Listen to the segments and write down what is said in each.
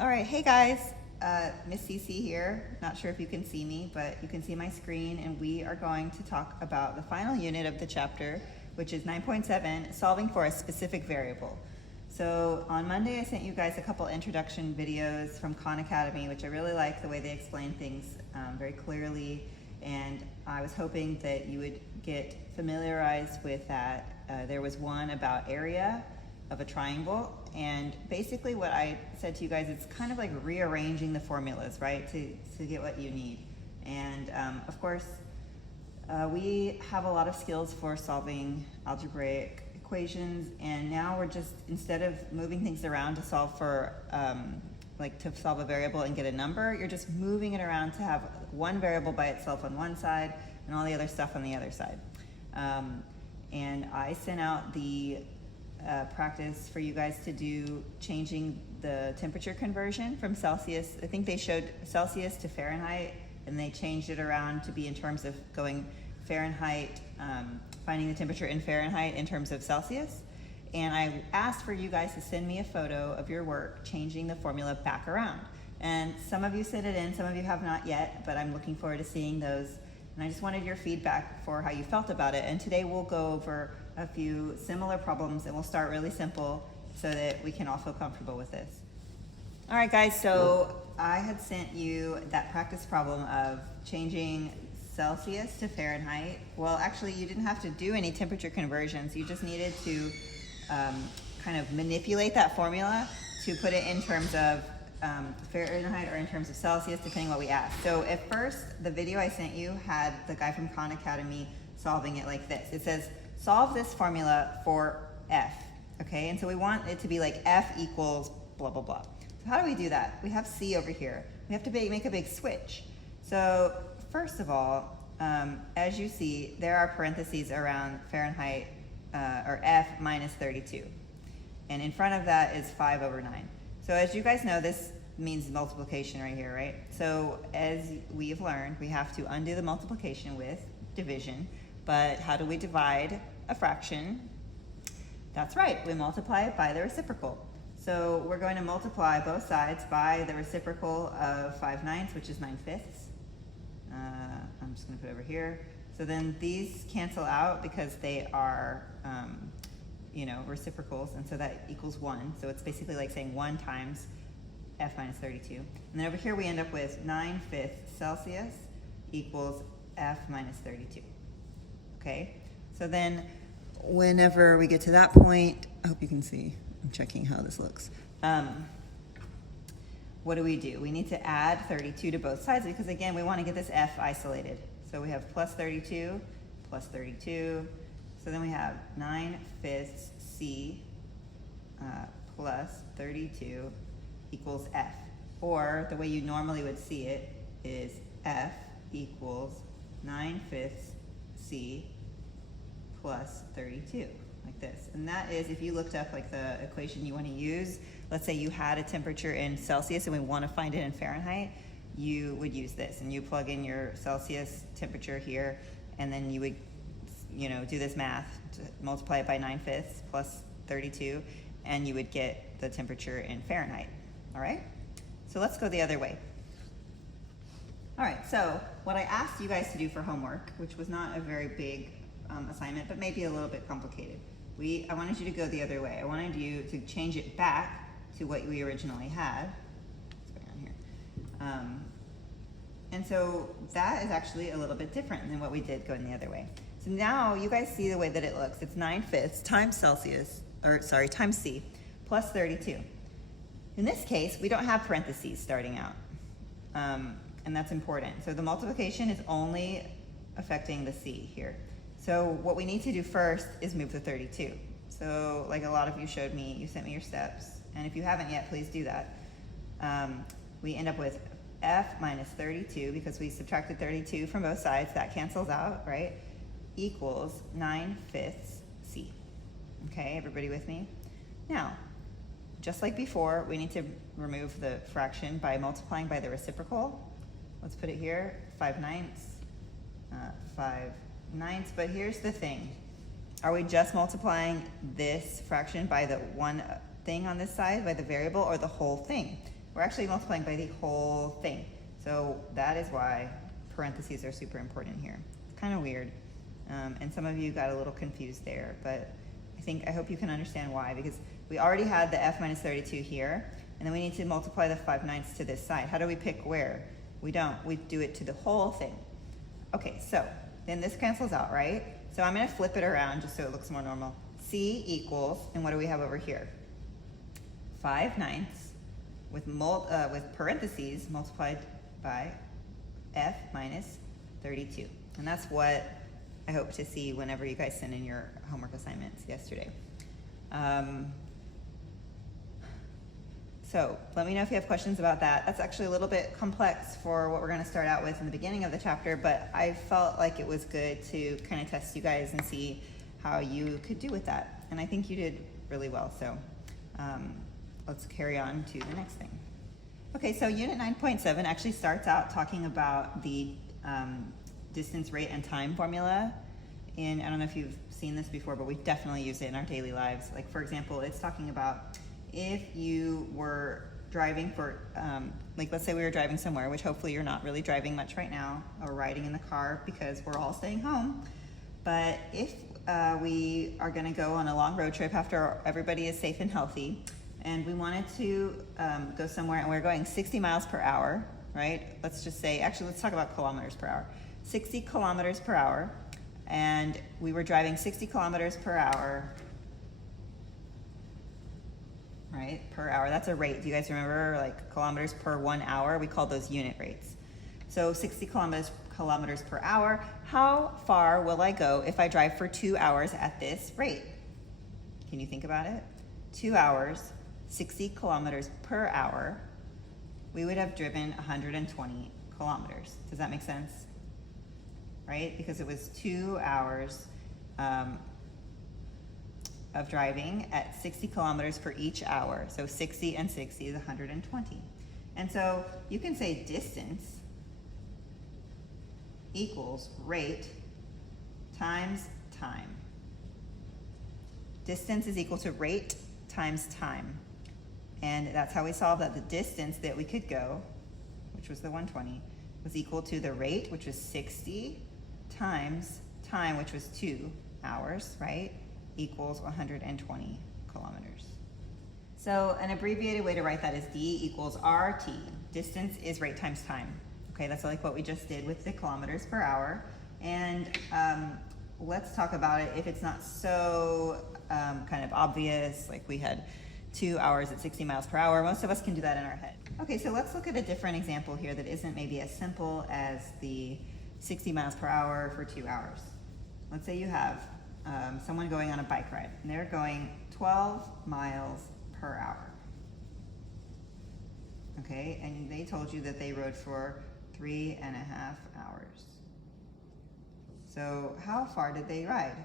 All right, hey guys, Miss CC here. Not sure if you can see me, but you can see my screen, and we are going to talk about the final unit of the chapter, which is 9.7, solving for a specific variable. So on Monday, I sent you guys a couple introduction videos from Khan Academy, which I really like the way they explain things very clearly, and I was hoping that you would get familiarized with that. There was one about area of a triangle, and basically what I said to you guys, it's kind of like rearranging the formulas, right, to get what you need. And of course, we have a lot of skills for solving algebraic equations, and now we're just, instead of moving things around to solve for, to solve a variable and get a number, you're just moving it around to have one variable by itself on one side and all the other stuff on the other side. And I sent out the practice for you guys to do, changing the temperature conversion from Celsius. I think they showed Celsius to Fahrenheit, and they changed it around to be in terms of going Fahrenheit, finding the temperature in Fahrenheit in terms of Celsius. And I asked for you guys to send me a photo of your work changing the formula back around. And some of you sent it in, some of you have not yet, but I'm looking forward to seeing those. And I just wanted your feedback for how you felt about it. And today we'll go over a few similar problems, and we'll start really simple so that we can all feel comfortable with this. All right, guys, so I had sent you that practice problem of changing Celsius to Fahrenheit. Well, actually, you didn't have to do any temperature conversions. You just needed to kind of manipulate that formula to put it in terms of Fahrenheit or in terms of Celsius, depending on what we asked. So at first, the video I sent you had the guy from Khan Academy solving it like this. It says, solve this formula for F, okay? And so we want it to be like F equals blah, blah, blah. So how do we do that? We have C over here. We have to make a big switch. So first of all, as you see, there are parentheses around Fahrenheit, or F minus 32. And in front of that is 5 over 9. So as you guys know, this means multiplication right here, right? So as we've learned, we have to undo the multiplication with division. But how do we divide a fraction? That's right, we multiply it by the reciprocal. So we're going to multiply both sides by the reciprocal of 5/9, which is 9/5. I'm just going to put it over here. So then these cancel out because they are, reciprocals, and so that equals 1. So it's basically like saying 1 times F minus 32. And then over here we end up with 9/5 Celsius equals F minus 32. Okay, so then whenever we get to that point, I hope you can see, I'm checking how this looks. What do? We need to add 32 to both sides because, again, we want to get this F isolated. So we have plus 32, plus 32. So then we have 9/5 C plus 32 equals F. Or the way you normally would see it is F equals 9/5 C plus 32, like this. And that is, if you looked up like the equation you want to use, let's say you had a temperature in Celsius and we want to find it in Fahrenheit, you would use this, and you plug in your Celsius temperature here, and then you would, do this math to multiply it by 9/5 plus 32, and you would get the temperature in Fahrenheit. All right? So let's go the other way. All right, so what I asked you guys to do for homework, which was not a very big assignment, but maybe a little bit complicated. I wanted you to go the other way. I wanted you to change it back to what we originally had. What's going on here? And so that is actually a little bit different than what we did going the other way. So now you guys see the way that it looks. It's 9/5 times times C plus 32. In this case, we don't have parentheses starting out. And that's important. So the multiplication is only affecting the C here. So what we need to do first is move the 32. So like a lot of you showed me, you sent me your steps. And if you haven't yet, please do that. We end up with F minus 32 because we subtracted 32 from both sides. That cancels out, right? Equals 9/5 C. Okay, everybody with me? Now, just like before, we need to remove the fraction by multiplying by the reciprocal. Let's put it here, 5/9, 5/9. But here's the thing. Are we just multiplying this fraction by the one thing on this side, by the variable, or the whole thing? we're actually multiplying by the whole thing. So that is why parentheses are super important here. It's kind of weird. And some of you got a little confused there, but I hope you can understand why, because we already had the f minus 32 here, and then we need to multiply the 5/9 to this side. How do we pick where? We don't. We do it to the whole thing. Okay, so then this cancels out, right? So I'm going to flip it around just so it looks more normal. C equals, and what do we have over here? 5/9 with parentheses multiplied by f minus 32. And that's what I hope to see whenever you guys send in your homework assignments yesterday. So let me know if you have questions about that. That's actually a little bit complex for what we're going to start out with in the beginning of the chapter, but I felt like it was good to kind of test you guys and see how you could do with that. And I think you did really well. So let's carry on to the next thing. Okay, so unit 9.7 actually starts out talking about the distance, rate, and time formula. And I don't know if you've seen this before, but we definitely use it in our daily lives. Like, for example, it's talking about if you were driving for, like, let's say we were driving somewhere, which hopefully you're not really driving much right now, or riding in the car because we're all staying home. But if we are going to go on a long road trip after everybody is safe and healthy, and we wanted to go somewhere and we're going 60 miles per hour, right? Let's just say, actually, let's talk about kilometers per hour. 60 kilometers per hour, and we were driving 60 kilometers per hour, right, per hour. That's a rate. Do you guys remember, like, kilometers per 1 hour? We call those unit rates. So 60 kilometers per hour. How far will I go if I drive for 2 hours at this rate? Can you think about it? 2 hours, 60 kilometers per hour. We would have driven 120 kilometers. Does that make sense? Right? Because it was 2 hours of driving at 60 kilometers per each hour. So 60 and 60 is 120. And so you can say distance equals rate times time. Distance is equal to rate times time. And that's how we solved that. The distance that we could go, which was the 120, was equal to the rate, which was 60, times time, which was 2 hours, right? Equals 120 kilometers. So an abbreviated way to write that is D equals RT. Distance is rate times time. Okay, that's like what we just did with the kilometers per hour. And let's talk about it if it's not so kind of obvious, like we had 2 hours at 60 miles per hour. Most of us can do that in our head. Okay, so let's look at a different example here that isn't maybe as simple as the 60 miles per hour for 2 hours. Let's say you have someone going on a bike ride, and they're going 12 miles per hour. Okay, and they told you that they rode for 3.5 hours. So how far did they ride?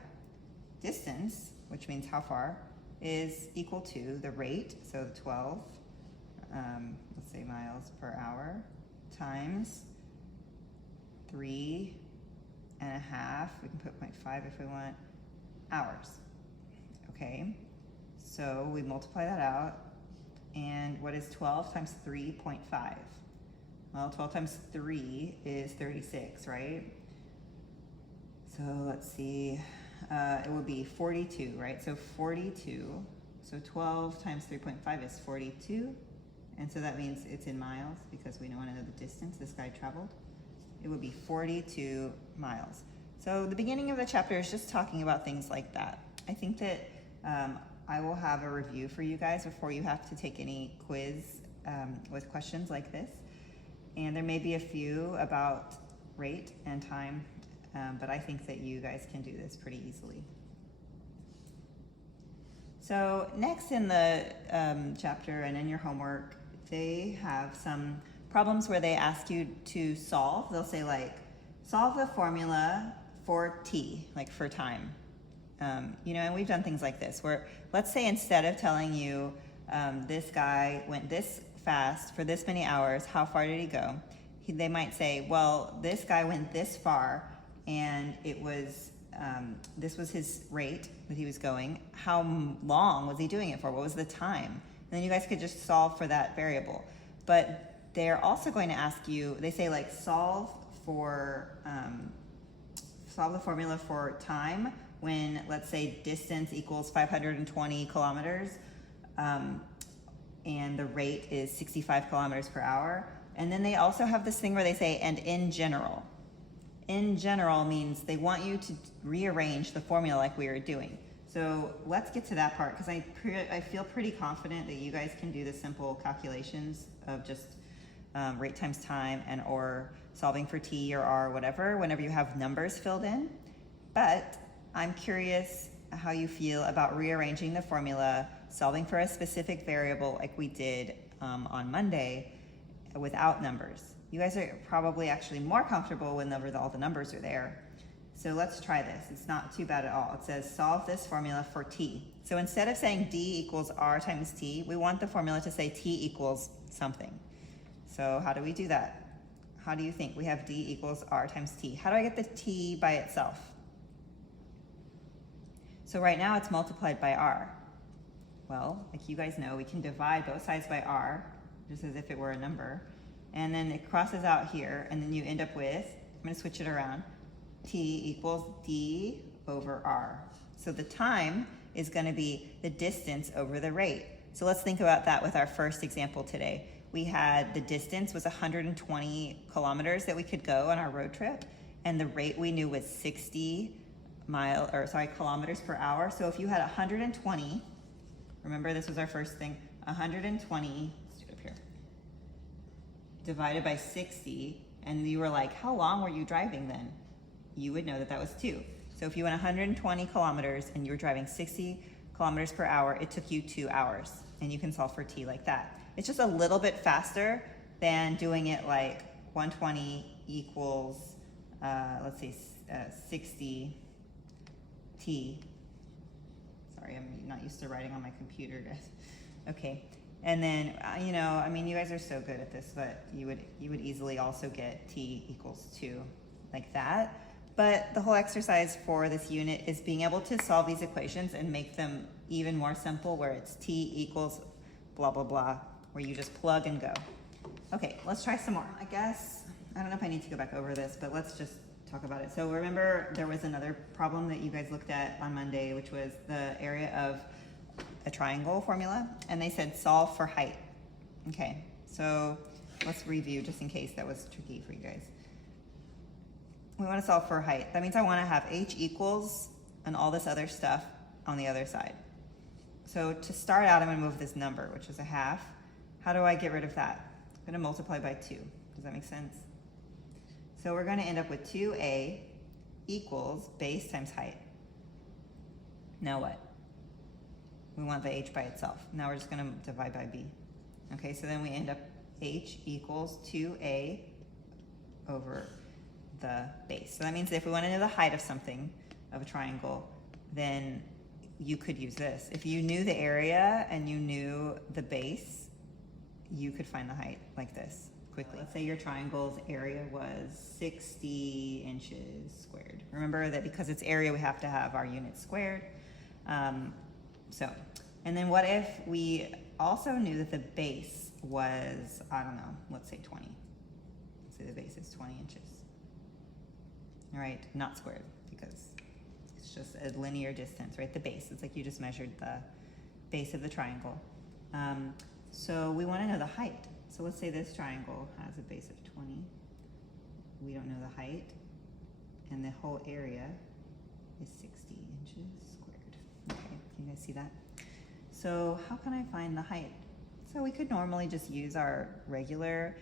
Distance, which means how far, is equal to the rate, so the 12, let's say miles per hour, times 3.5, we can put 0.5 if we want, hours. Okay, so we multiply that out, and what is 12 times 3.5? Well, 12 times 3 is 36, right? So let's see, it would be 42, right? So 42, so 12 times 3.5 is 42, and so that means it's in miles because we want to know the distance this guy traveled. It would be 42 miles. So the beginning of the chapter is just talking about things like that. I think that I will have a review for you guys before you have to take any quiz with questions like this. And there may be a few about rate and time, but I think that you guys can do this pretty easily. So next in the chapter and in your homework, they have some problems where they ask you to solve. They'll say, like, solve the formula for t, like for time. You know, and we've done things like this where, let's say instead of telling you this guy went this fast for this many hours, how far did he go? They might say, well, this guy went this far and it was, this was his rate that he was going. How long was he doing it for? What was the time? And then you guys could just solve for that variable. but they're also going to ask you, they say like solve the formula for time when, let's say, distance equals 520 kilometers, and the rate is 65 kilometers per hour. And then they also have this thing where they say, and in general. In general means they want you to rearrange the formula like we were doing. So let's get to that part, because I feel pretty confident that you guys can do the simple calculations of just rate times time and or solving for t or r, whatever, whenever you have numbers filled in. But I'm curious how you feel about rearranging the formula, solving for a specific variable like we did on Monday without numbers. You guys are probably actually more comfortable when all the numbers are there. So let's try this. It's not too bad at all. It says solve this formula for t. So instead of saying d equals r times t, we want the formula to say t equals something. So how do we do that? How do you think? We have d equals r times t. How do I get the t by itself? So right now it's multiplied by r. Well, like you guys know, we can divide both sides by r, just as if it were a number. And then it crosses out here, and then you end up with, I'm going to switch it around, t equals d over r. So the time is going to be the distance over the rate. So let's think about that with our first example today. We had the distance was 120 kilometers that we could go on our road trip, and the rate we knew was 60 kilometers per hour. So if you had 120, remember this was our first thing, 120, let's do it up here, divided by 60, and you were like, how long were you driving then? You would know that that was 2. So if you went 120 kilometers and you were driving 60 kilometers per hour, it took you 2 hours, and you can solve for t like that. It's just a little bit faster than doing it like 120 equals, let's say 60 t. Sorry, I'm not used to writing on my computer, guys. Okay, and then, you know, I mean, you guys are so good at this, but you would easily also get t equals 2 like that. But the whole exercise for this unit is being able to solve these equations and make them even more simple, where it's t equals blah, blah, blah, where you just plug and go. Okay, let's try some more. I guess, I don't know if I need to go back over this, but let's just talk about it. So remember, there was another problem that you guys looked at on Monday, which was the area of a triangle formula, and they said solve for height. Okay, so let's review just in case that was tricky for you guys. We want to solve for height. That means I want to have h equals and all this other stuff on the other side. So to start out, I'm going to move this number, which is a half. How do I get rid of that? I'm going to multiply by 2. Does that make sense? So we're going to end up with 2a equals base times height. Now what? We want the h by itself. Now we're just going to divide by b. Okay, so then we end up h equals 2a over the base. So that means if we want to know the height of something, of a triangle, then you could use this. If you knew the area and you knew the base, you could find the height like this quickly. Let's say your triangle's area was 60 inches squared. Remember that because it's area, we have to have our units squared. And then what if we also knew that the base was, I don't know, let's say 20. Let's say the base is 20 inches. All right, not squared, because it's just a linear distance, right? The base, it's like you just measured the base of the triangle. So we want to know the height. So let's say this triangle has a base of 20. We don't know the height, and the whole area is 60 inches squared. Okay, can you guys see that? So how can I find the height? So we could normally just use our regular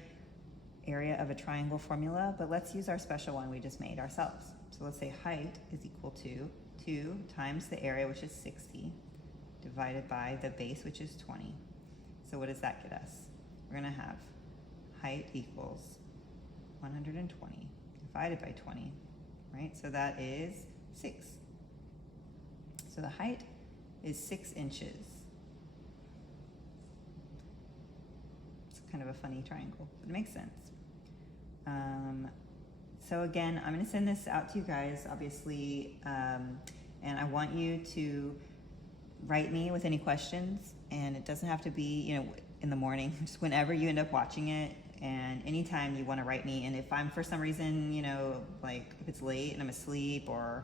area of a triangle formula, but let's use our special one we just made ourselves. So let's say height is equal to 2 times the area, which is 60, divided by the base, which is 20. So what does that get us? We're going to have height equals 120 divided by 20, right? So that is 6. So the height is 6 inches. It's kind of a funny triangle, but it makes sense. So again, I'm going to send this out to you guys, obviously, and I want you to write me with any questions, and it doesn't have to be, you know, in the morning, just whenever you end up watching it, and anytime you want to write me. And if I'm for some reason, you know, like if it's late and I'm asleep, or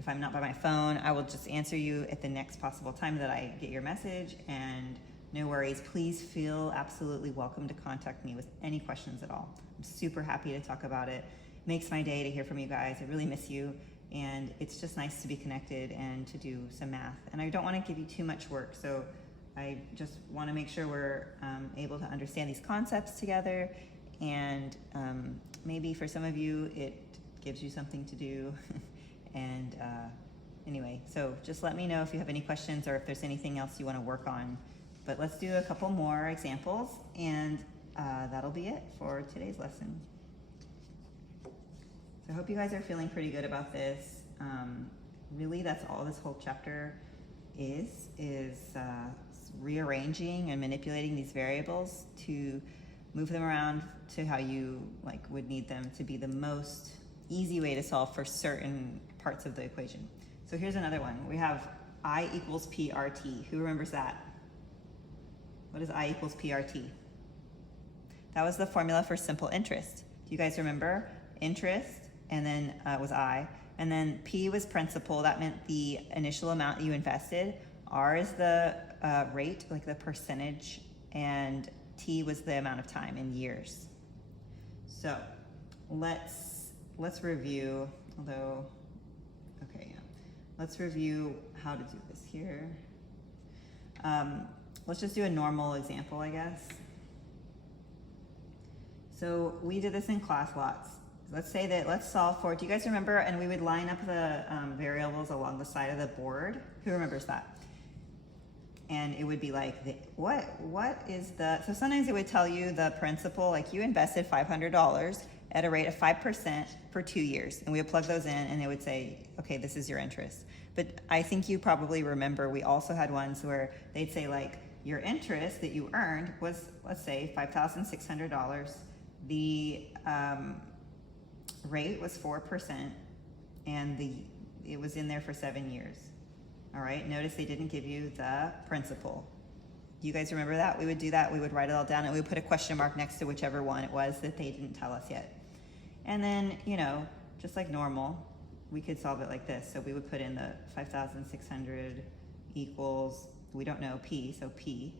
if I'm not by my phone, I will just answer you at the next possible time that I get your message. And no worries, please feel absolutely welcome to contact me with any questions at all. I'm super happy to talk about it. It makes my day to hear from you guys. I really miss you, and it's just nice to be connected and to do some math. And I don't want to give you too much work, so I just want to make sure we're able to understand these concepts together, and maybe for some of you it gives you something to do. And anyway, so just let me know if you have any questions or if there's anything else you want to work on. But let's do a couple more examples, and that'll be it for today's lesson. So I hope you guys are feeling pretty good about this. Really, that's all this whole chapter is rearranging and manipulating these variables to move them around to how you would need them to be the most easy way to solve for certain parts of the equation. So here's another one. We have I equals PRT. Who remembers that? What is I equals PRT? That was the formula for simple interest. Do you guys remember? Interest, and then was I, and then P was principal. That meant the initial amount you invested. R is the rate, like the percentage, and T was the amount of time in years. So let's review, let's review how to do this here. Let's just do a normal example, I guess. So we did this in class lots. Let's solve for, do you guys remember, and we would line up the variables along the side of the board. Who remembers that? And it would be like, what is the, so sometimes it would tell you the principal, like you invested $500 at a rate of 5% for 2 years. And we would plug those in, and it would say, okay, this is your interest. But I think you probably remember we also had ones where they'd say like, your interest that you earned was, let's say, $5,600. The rate was 4%, and it was in there for 7 years. All right, notice they didn't give you the principal. Do you guys remember that? We would do that, we would write it all down, and we would put a question mark next to whichever one it was that they didn't tell us yet. And then, you know, just like normal, we could solve it like this. So we would put in the 5,600 equals, we don't know P, so P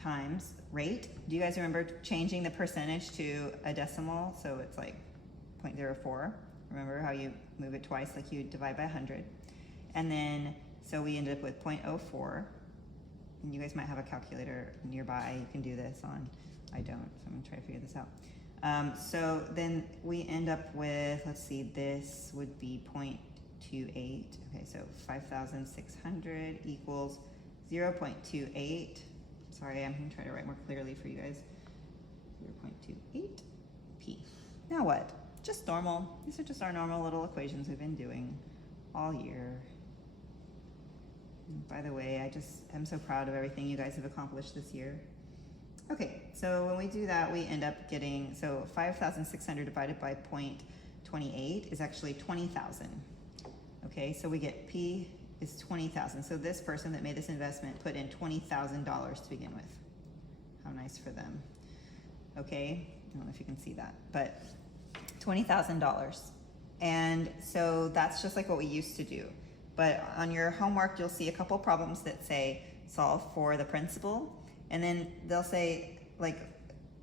times rate. Do you guys remember changing the percentage to a decimal? So it's like 0.04. Remember how you move it twice, like you divide by 100. And then, so we ended up with 0.04. And you guys might have a calculator nearby. You can do this on, I don't, so I'm gonna try to figure this out. So then we end up with, let's see, this would be 0.28. Okay, so 5,600 equals 0.28. Sorry, I'm gonna try to write more clearly for you guys. 0.28 P. Now what? Just normal. These are just our normal little equations we've been doing all year. And by the way, I'm so proud of everything you guys have accomplished this year. Okay, so when we do that, we end up getting, so 5,600 divided by 0.28 is actually 20,000. Okay, so we get P is 20,000. So this person that made this investment put in $20,000 to begin with. How nice for them. Okay, I don't know if you can see that, but $20,000. And so that's just like what we used to do. But on your homework, you'll see a couple problems that say solve for the principal, and then they'll say like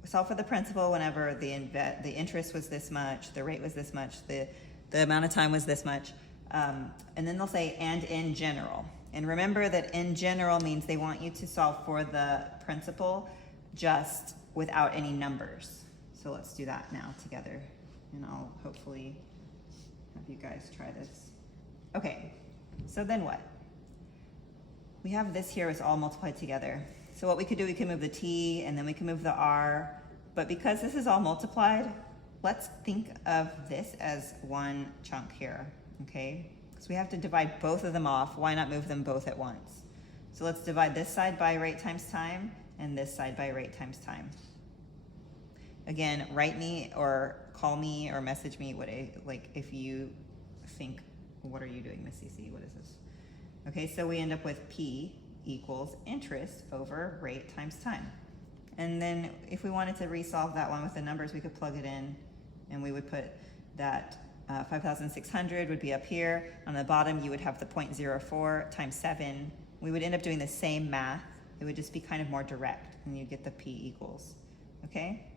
solve for the principal whenever the interest was this much, the rate was this much, the amount of time was this much, and then they'll say and in general. And remember that in general means they want you to solve for the principal just without any numbers. So let's do that now together, and I'll hopefully have you guys try this. Okay. So then what? We have this here, it's all multiplied together. So what we could do, we can move the T, and then we can move the R. But because this is all multiplied, let's think of this as one chunk here, okay? Because we have to divide both of them off. Why not move them both at once? So let's divide this side by rate times time, and this side by rate times time. Again, write me or call me or message me if you think, what are you doing, Miss CC? What is this? Okay, so we end up with P equals interest over rate times time. And then if we wanted to resolve that one with the numbers, we could plug it in, and we would put that 5,600 would be up here. On the bottom, you would have the 0.04 times 7. We would end up doing the same math. It would just be kind of more direct, and you'd get the P equals, okay?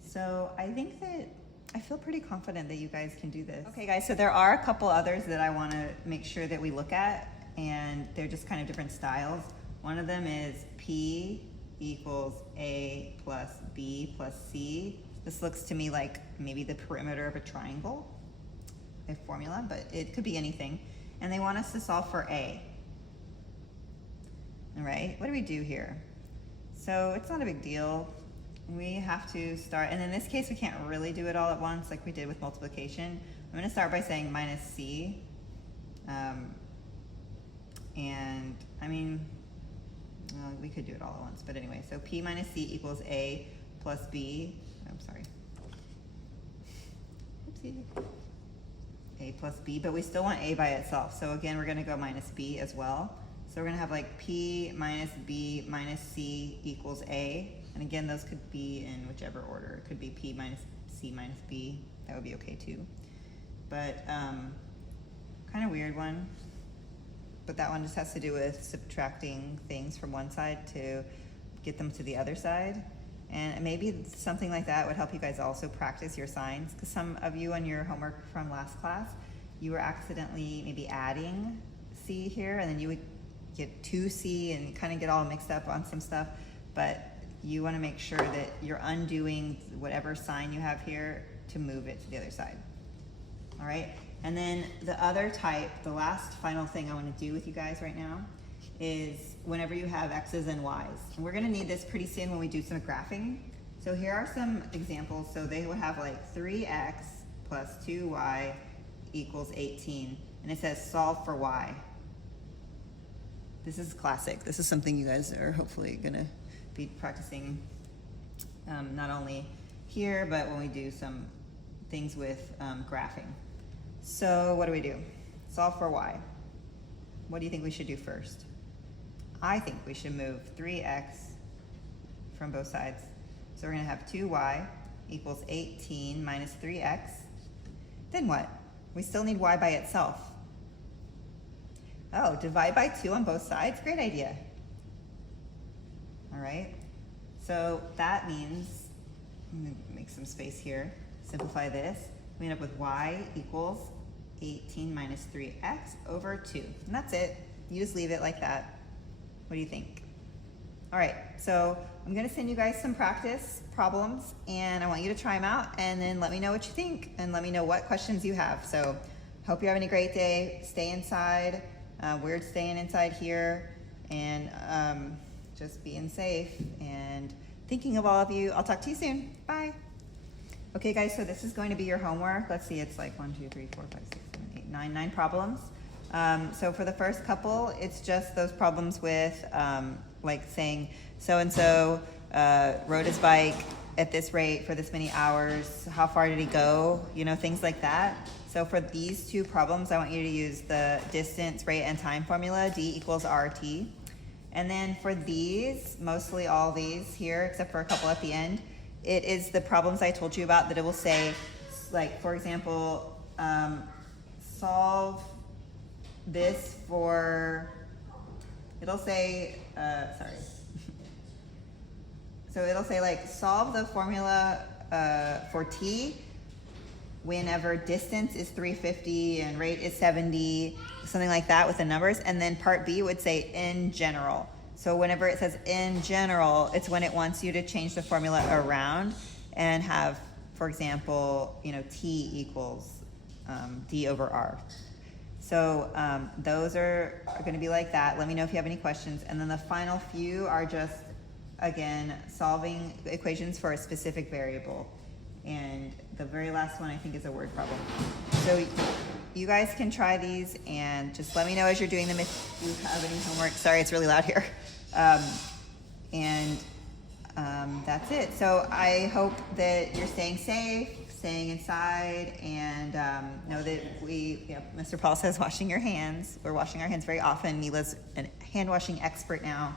So I think that I feel pretty confident that you guys can do this. Okay guys, so there are a couple others that I wanna make sure that we look at, and they're just kind of different styles. One of them is P equals A plus B plus C. This looks to me like maybe the perimeter of a triangle, a formula, but it could be anything. And they want us to solve for A. All right, what do we do here? So it's not a big deal. We have to start, and in this case, we can't really do it all at once like we did with multiplication. I'm gonna start by saying minus C. And I mean, well, we could do it all at once, but anyway, so P minus C equals A plus B. I'm sorry. Oopsie. A plus B, but we still want A by itself. So again, we're gonna go minus B as well. So we're gonna have like P minus B minus C equals A. And again, those could be in whichever order. It could be P minus C minus B. That would be okay too. But kind of weird one. But that one just has to do with subtracting things from one side to get them to the other side. And maybe something like that would help you guys also practice your signs, because some of you on your homework from last class, you were accidentally maybe adding C here, and then you would get 2C and kind of get all mixed up on some stuff. But you want to make sure that you're undoing whatever sign you have here to move it to the other side. All right, and then the other type, the last final thing I want to do with you guys right now is whenever you have X's and Y's. And we're going to need this pretty soon when we do some graphing. So here are some examples. So they would have like 3x plus 2y equals 18. And it says solve for y. This is classic. This is something you guys are hopefully going to be practicing not only here, but when we do some things with graphing. So what do? Solve for y. What do you think we should do first? I think we should move 3x from both sides. So we're gonna have 2y equals 18 minus 3x. Then what? We still need y by itself. Oh, divide by 2 on both sides? Great idea. All right, so that means, I'm gonna make some space here, simplify this. We end up with y equals 18 minus 3x over 2. And that's it. You just leave it like that. What do you think? All right, so I'm gonna send you guys some practice problems, and I want you to try them out, and then let me know what you think, and let me know what questions you have. So hope you're having a great day. Stay inside. We're staying inside here, and just being safe and thinking of all of you. I'll talk to you soon. Bye. Okay guys, so this is going to be your homework. Let's see, it's like 1, 2, 3, 4, 5, 6, 7, 8, 9 problems. So for the first couple, it's just those problems with like saying so-and-so rode his bike at this rate for this many hours. How far did he go? You know, things like that. So for these two problems, I want you to use the distance, rate, and time formula, D equals RT. And then for these, mostly all these here, except for a couple at the end, it is the problems I told you about that it will say, like, for example, solve this for, it'll say, sorry. So it'll say like, solve the formula for T whenever distance is 350 and rate is 70, something like that with the numbers. And then part B would say in general. So whenever it says in general, it's when it wants you to change the formula around and have, for example, you know, T equals D over R. So those are going to be like that. Let me know if you have any questions. And then the final few are just, again, solving equations for a specific variable. And the very last one, I think, is a word problem. So you guys can try these and just let me know as you're doing them if you have any homework. Sorry, it's really loud here. That's it. So I hope that you're staying safe, staying inside, and know that Mr. Paul says washing your hands. We're washing our hands very often. Mila's a hand washing expert now.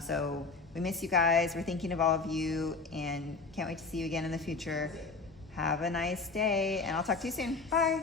So We miss you guys. We're thinking of all of you and can't wait to see you again in the future. Have a nice day, and I'll talk to you soon. Bye.